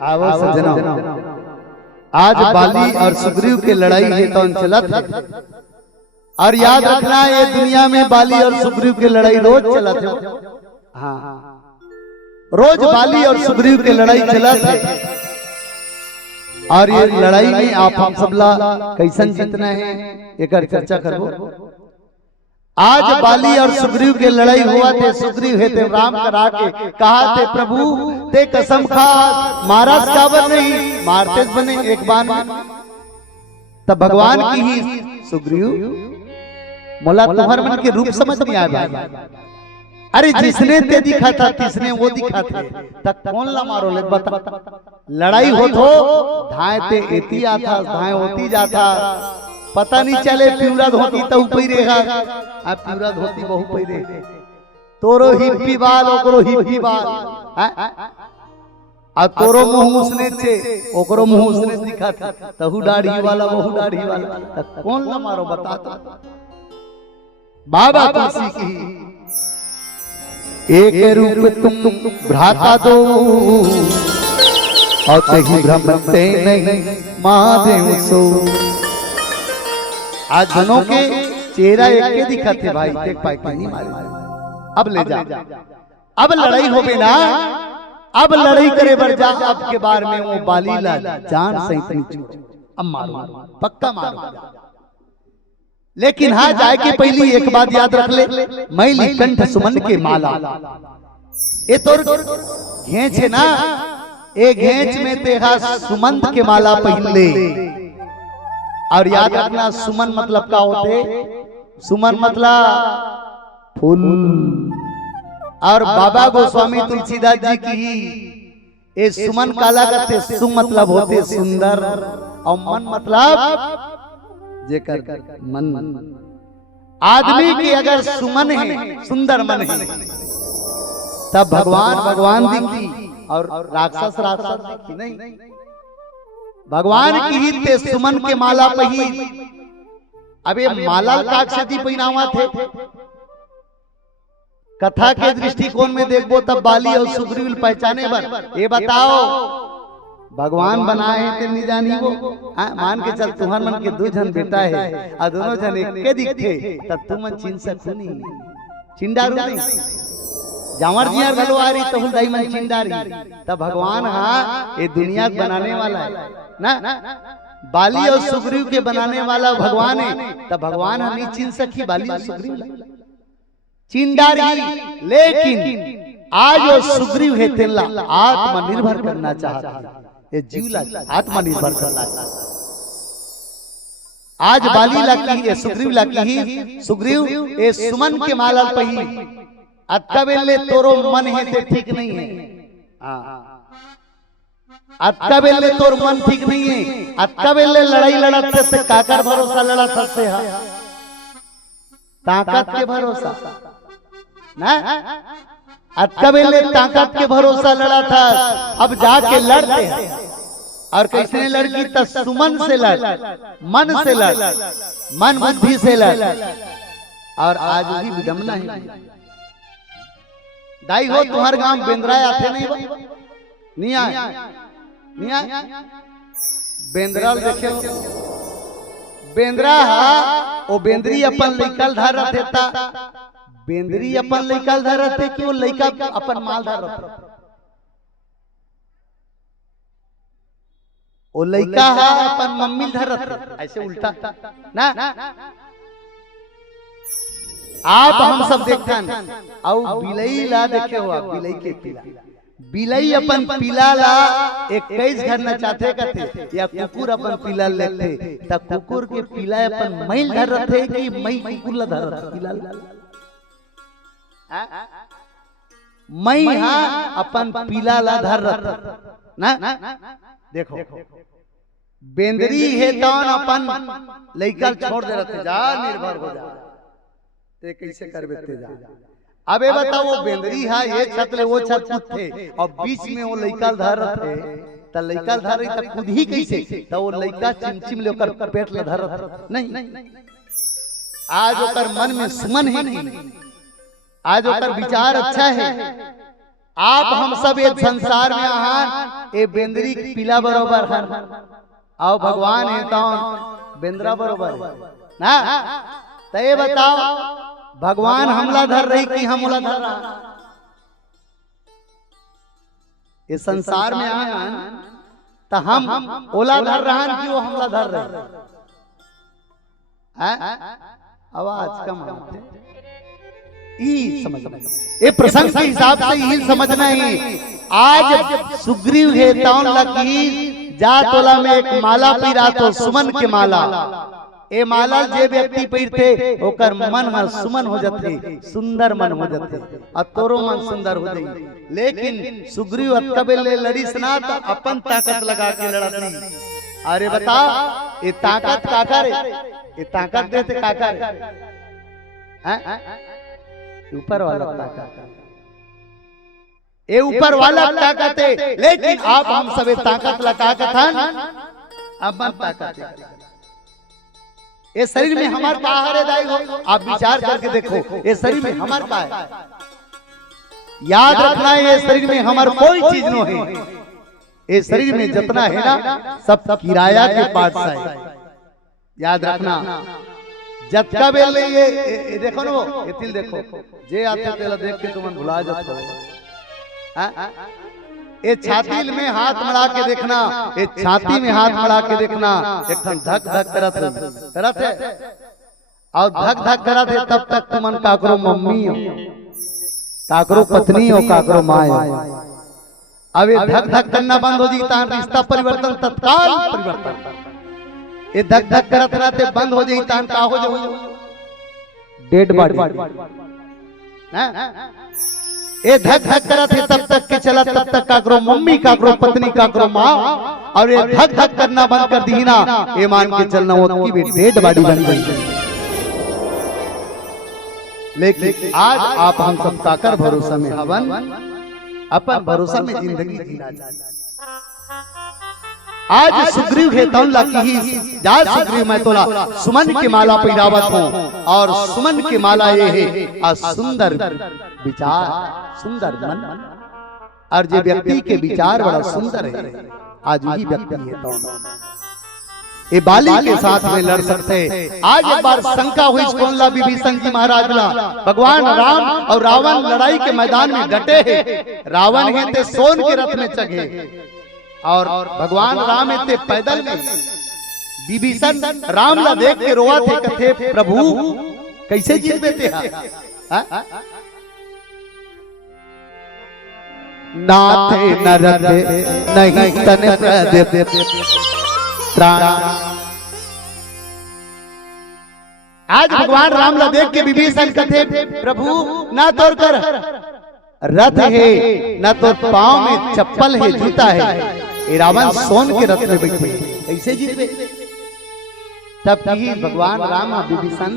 आवो सजना, आज बाली और सुग्रीव की लड़ाई है तो चलत है। और याद रखना ये दुनिया में बाली और सुग्रीव की लड़ाई रोज चलत है। हाँ, रोज बाली और सुग्रीव की लड़ाई चलत है। और ये लड़ाई में आप हम सबला कैसन जीतना है एक चर्चा करो। आज बाली और सुग्रीव की लड़ाई हुआ थे। सुग्रीव है थे राम करा के कहा थे प्रभु ते कसम खा महाराज काबर नहीं मारते बने एक बार में। तब भगवान की ही सुग्रीव मोला तुम्हारे मन के रूप समझ नहीं आया। अरे जिसने ते दिखा था तिसने वो दिखा थे तब कौन ला मारो ले बता। लड़ाई हो तो धाए ते एती आता धाए होती जाता पता नहीं चले पिवरा धोती तो ऊपर रहेगा। अब पिवरा धोती बहु पहरे तोरो हिप्पी बाल ओकरो हिप्पी बाल आ तोरो मुंह उसने चे ओकरो मुंह उसने दिखा था तहु दाढ़ी वाला बहु दाढ़ी वाला तब कौन ना मारो बता। बाबा तुलसी की एक रूप तुम भ्राता दो और तही भ्रमते नहीं महादेव सो। आज दोनों के चेहरा एक के दिखते भाई देख पाए नहीं मारे। अब ले जा अब लड़ाई हो गई ना अब लड़ाई करे बर जा। अब के बार में वो बाली ला जान सही अब मारो पक्का मारो। लेकिन हाँ जाए के पहली एक बात याद रख ले मैली कंठ सुमन के माला ये तोर घेंच है ना एक घेंच में तेहा सुमंत के माला पहन ले। और याद रखना सुमन मतलब क्या होते सुमन मतलब फूल। और बाबा गोस्वामी तुलसीदास जी की ये सुमन काला करते सु मतलब होते सुंदर और मन मतलब जेकर मन। आदमी की अगर सुमन है सुंदर मन है तब भगवान भगवान दिखी और राक्षस राक्षस दिखी नहीं। भगवान की ही ते सुमन के माला पही। अब ये माला काक्षती पहनावा थे। कथा के दृष्टिकोण में देखो तब बाली और सुग्रीव पहचाने बर ये बताओ भगवान बनाए ते नहीं जानी वो मान के चल तुम्हार मन के दो जन बेटा है और दोनों जन एक के दिखते तब तुम मन चिन सकू नहीं चिंडारू नहीं जावर जियार गलो आ रही तो दाई मन चिंडारी तब भगवान हाँ ये दुनिया बनाने वाला है ना। बाली और सुग्रीव के बनाने वाला भगवान है तब भगवान हम नहीं चिन सकी बाली और सुग्रीव चिंडारी। लेकिन आज वो सुग्रीव है तेला आत्मनिर्भर करना चाहता ये जीवला आत्मनिर्भर करना चाहता। आज बाली लाकी ये सुग्रीव लाकी सुग्रीव ये सुमन के माला पही अत्का बेले तोरो मन है ते ठीक नहीं है। अत्का बेले तोर मन ठीक नहीं है। अत्का बेले लड़ाई लड़ते थे काकर भरोसा लड़ा सकते हैं ताकत के भरोसा ना। अत्का बेले ताकत के भरोसा लड़ा था अब जाके लड़ते हैं। और कैसे लड़की तो सुमन से लड़ मन से लड़ मन बुद्धि से लड़। और आज भी विडम्बना है दाई हो तुम्हारे गांव बेंद्रा आते नहीं आए बेंद्रा देखे बेंद्रा ओ बेंद्री अपन लइकल धर देता बेंद्री अपन लइकल धर रहते कि वो लइका अपन माल धर रहता। वो लइका अपन मम्मी धर रहते ऐसे उल्टा ना। आप हम सब देखन और बिलई ला देखे हो आप बिलई के पीला बिलई अपन पीला ला 21 घर न चाहते करते या कुकुर अपन पीला लेते तब कुकुर के पीला अपन मैल धर रहते कि मई कुकुर ला धर रहते पीला मई हाँ अपन पीला ला धर रहता ना। देखो बेंदरी है तो अपन लइका छोड़ दे रहते जा निर्भर हो जा ते कैसे कर बेते जा। अब ये बताओ वो बेंदरी है ये छत ले वो छत थे और बीच में वो लइका धर रहते त लइका धर रही त खुद ही कैसे तो वो लइका चिमचिम लेकर पेट ले धर नहीं। आज ओकर मन में सुमन है नहीं आज ओकर विचार अच्छा है आप हम सब ये संसार में आहान ये बेंदरी पीला बरोबर है आओ भगवान है तो बेंद्रा बरोबर है ना। तो ये बताओ भगवान हमला धर रही कि हम हमला धर रहा? ये संसार में आहान तो हम ओला धर रहा कि वो हमला धर रहे? आवाज कम समझना ये प्रसंग के हिसाब से ही समझना ही। आज सुग्रीव है तौन लकीर जा तोला में एक माला पीरा तो सुमन के माला ए माला जे व्यक्ति पीरते ओकर मन हर सुमन हो जाते सुंदर मन हो जाते और तोरो मन सुंदर हो जाई। लेकिन सुग्रीव कबे ले लड़ी सना तो अपन ताकत लगा के लड़ती। अरे बता ये ताकत काका रे ये ताकत देते काका रे ऊपर वाला ताकत ये ऊपर वाला ताकत है। लेकिन आप हम सब ताकत लगा के था अब मन ताकत ये शरीर में हमार का है दाई हो। आप विचार करके देखो ये शरीर में हमार का है। याद रखना है ये शरीर में हमार कोई चीज नहीं है। ये शरीर में जितना है ना सब किराया के पार्ट है। याद रखना जतका बेल ये देखो ना ये तिल देखो जे आते तेला देख के तुम भुला जाते हो। ये छाती में हाथ मड़ा के देखना ये छाती में हाथ मड़ा के देखना एकदम धक धक करत है और धक धक करत है तब तक तुमन काकरो मम्मी हो काकरो पत्नी हो काकरो माँ हो। अब ये धक धक करना बंद हो जाता रिश्ता परिवर्तन तत्काल परिवर्तन। ये धक धक करत रहते बंद हो जाता का हो जाओ डेड बॉडी ये धक धक करत है तब तक के चला तब तक काकरो मम्मी काकरो पत्नी काकरो माँ और ये धक धक करना बंद कर दी ना ये मान के चलना वो की भी डेड बॉडी बन गई। लेकिन आज आप हम सब काकर भरोसा में हवन अपन भरोसा में जिंदगी जीना चाहते। आज सुग्रीव है तौला की जा सुग्रीव मैं तोला सुमन की माला पहिरावत हूँ और सुमन की माला ये है सुंदर विचार सुंदर मन और जो व्यक्ति के विचार बड़ा सुंदर है आज वही व्यक्ति है तौला ये बाली के साथ में लड़ सकते। आज एक बार शंका हुई कौन ला विभीषण जी महाराज ला भगवान राम और रावण लड़ाई के मैदान में डटे हैं। रावण है ते सोन के रथ में चढ़े और भगवान राम इतने पैदल में विभीषण राम ला देख के रोआ थे कथे प्रभु कैसे जीत बेते नाथे नरते नहीं तने प्रदीप प्राण। आज भगवान राम ला देख के विभीषण कथे प्रभु ना तोड़ कर रथ है न तो पांव में चप्पल है जूता है। रावण सोन के रथ में बैठे कैसे जीते? तब ही भगवान राम विभीषण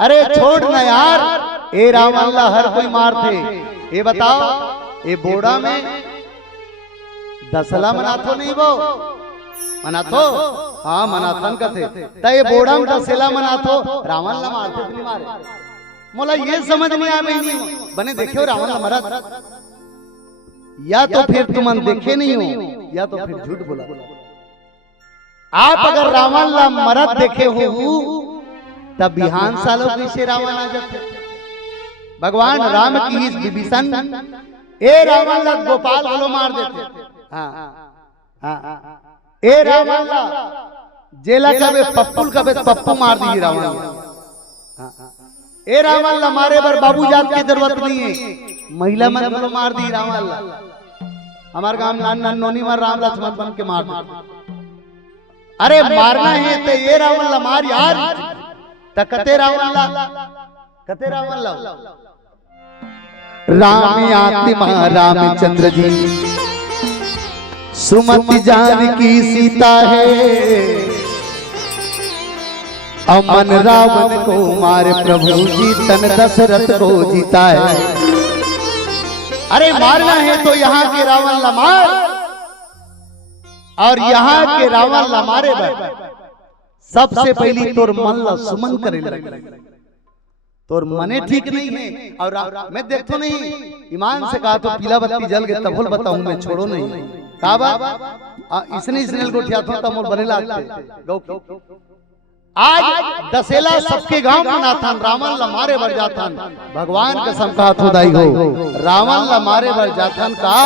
अरे छोड़ ना यार ए रावण ला हर कोई मार थे। ये बताओ ये बोड़ा में दसला मनाथो नहीं वो मनाथो हाँ मनाथन कथे तो ये बोड़ा में दसला मनाथो रावण ला मारते नहीं मारे। मोला ये समझ में आ नहीं बने देखे हो रावण मरद या तो फिर तुम देखे नहीं हो या तो फिर झूठ बोला। आप अगर रावण ला मरद देखे हो तब बिहान सालों पीछे रावण आ जाते। भगवान राम की इस विभीषण ए रावण ला गोपाल बोलो मार देते। ए रावण ला जेला कबे पप्पुल कबे पप्पू मार दी रावण। ए रावण ला मारे बर बाबू जात की जरूरत नहीं है महिला मन बोलो मार दी रावण ला। हमारे गांव नान नोनी मार राम लक्ष्मण बन के मार दी। अरे मारना है तो ये रावण ला मार यार कते रावण ला राम आती रामचंद्र जी सुमति जानकी सीता है अमन रावण को मारे प्रभु जी तन दशरथ को जीता है। अरे मारना है तो यहाँ के रावण ला मार और यहाँ के रावण ला मारे सबसे पहली तोर मन ला सुमन करे लगे। तो मने ठीक नहीं है। और मैं देखो नहीं, ईमान से कहा तो पीला बत्ती जल गए तब बताऊं मैं छोड़ो नहीं। कहा बात इसने गोठिया था तब बने लागते। आज दशहरा सबके गांव मनाथन, रावण ला मारे बर जाथन। भगवान कसम कहा खुदाई हो, रावण ला मारे बर जाथन का।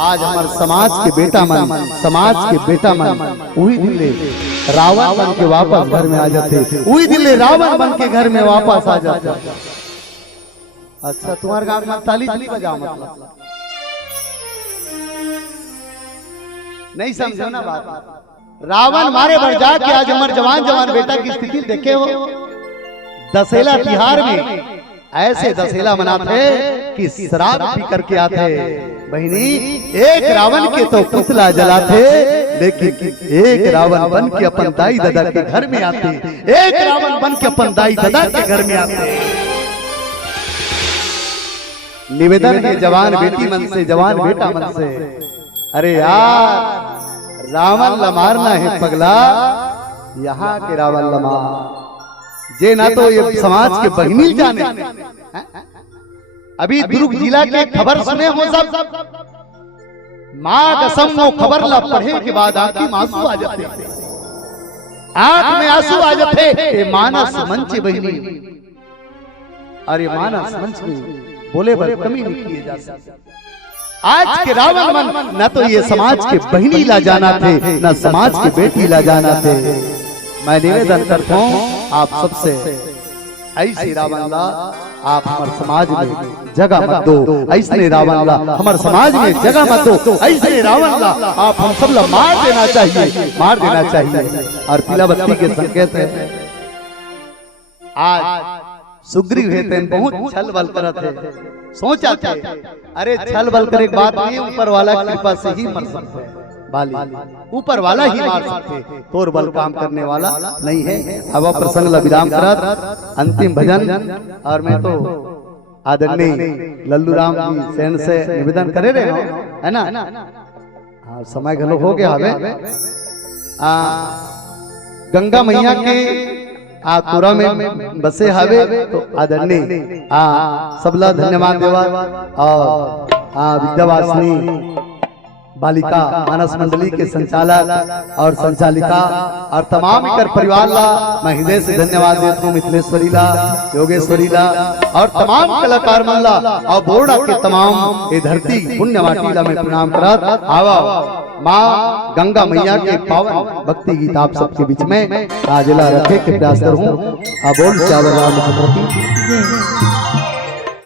आज हमारे समाज के बेटा मन, समाज के बेटा मन वही दिले रावण बन के वापस घर में आ जाते, वही दिले रावण बन के घर में वापस आ जाते। अच्छा तुम्हारे गांव में ताली बजाओ मतलब नहीं समझो ना बात। रावण मारे बर जाके आज हमारे जवान जवान बेटा की स्थिति देखे हो। दशहरा तिहार में ऐसे दशहरा मनाते कि शराब पी करके आते। बहनी एक रावण के तो पुतला जलाते, लेकिन एक रावण बन के अपन दाई दादा के घर में आते, एक रावण बन के अपन दाई दादा के घर में आते। निवेदन है जवान बेटी मन से, जवान बेटा मन से, अरे यार रावण ला मारना है पगला, यहाँ के रावण ला मार जे ना तो ये समाज के बहनी जाने। अभी दुर्ग जिला के खबर सुने हो सब, माँ कसम वो खबर ला पढ़े के बाद आंखी में आंसू आ जाते, आंख में आंसू आ जाते। मानस मंच बहनी, अरे मानस मंच में बोले पर कमी नहीं किए जा सकते। आज के रावण मन न तो ये समाज के बहनी ला जाना थे, न समाज के बेटी ला जाना थे। मैं निवेदन करता हूँ आप सबसे, ऐसे रावण ला आप हमारे समाज में जगह मत दो, ऐसे रावण ला हमारे समाज में जगह मत दो, ऐसे रावण ला आप हम सब ला मार देना चाहिए, मार देना चाहिए। और पीला बत्ती के संकेत है। आज सुग्रीव है बहुत छल बल करत है, सोचा थे अरे छल बल कर एक बात नहीं, ऊपर वाला कृपा से ही मर सकते हैं बाली, ऊपर वाला ही मार सकते, तोर बल काम करने वाला नहीं है। अब प्रसंग ला विराम करत अंतिम भजन। और मैं तो आदरणीय लल्लू राम जी सेन से निवेदन करे रहे हो, है ना। हाँ समय घलो हो गया हवे। गंगा मैया के आकुरा में बसे हवे तो आदरणीय सबला धन्यवाद देवा। और विद्यावासिनी बालिका मानस मंडली के संचालक और संचालिका और तमाम कर परिवार ला मैं हृदय से धन्यवाद देता हूँ। मिथिलेश्वरी ला, योगेश्वरी ला और तमाम कलाकार मन ला और बोर्डा के तमाम ये धरती पुण्य माटी ला मैं प्रणाम करत आवा। माँ गंगा मैया के पावन भक्ति गीत आप सबके बीच में आजला रखे के प्रयास करूँ। बोल श्यावर राम चंद्र की।